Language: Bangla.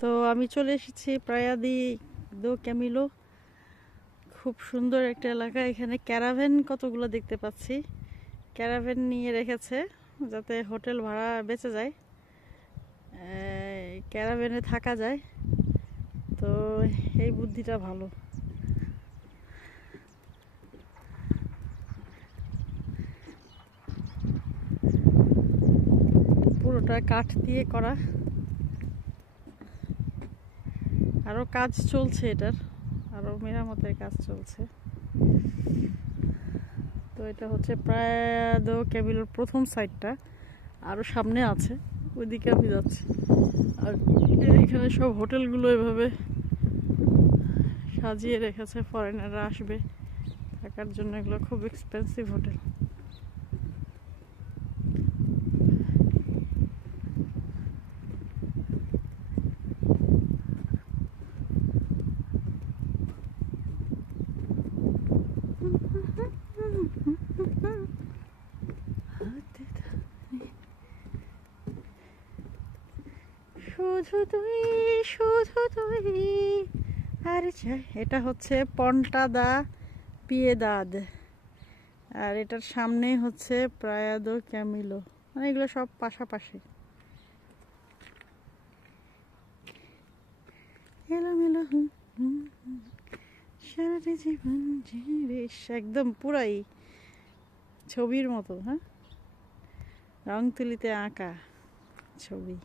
তো আমি চলে এসেছি প্রায়া দো ক্যামিলো। খুব সুন্দর একটা এলাকা। এখানে ক্যারাভেন কতগুলো দেখতে পাচ্ছি। ক্যারাভেন নিয়ে রেখেছে যাতে হোটেল ভাড়া বেঁচে যায়, ক্যারাভেনে থাকা যায়। তো এই বুদ্ধিটা ভালো। পুরোটা কাঠ দিয়ে করা, আরো কাজ চলছে, এটার আরো মেরামতের কাজ চলছে। তো এটা হচ্ছে প্রায়া দো ক্যামিলোর প্রথম সাইডটা, আরো সামনে আছে, ওইদিকে আমি যাচ্ছি। আর এখানে সব হোটেলগুলো এভাবে সাজিয়ে রেখেছে, ফরেনাররা আসবে থাকার জন্য। এগুলো খুব এক্সপেন্সিভ হোটেল। শুধু তুই, শুধু তুই আর চাই। এটা হচ্ছে পন্টা দা পিয়েদাদ, আর এটার সামনে হচ্ছে প্রায়া দো ক্যামিলো। মানে এগুলো সব পাশাপাশি, এলোমেলো। সারাটা জীবন বেশ একদম পুরাই ছবির মতো। হ্যাঁ, রং তুলিতে আঁকা ছবি।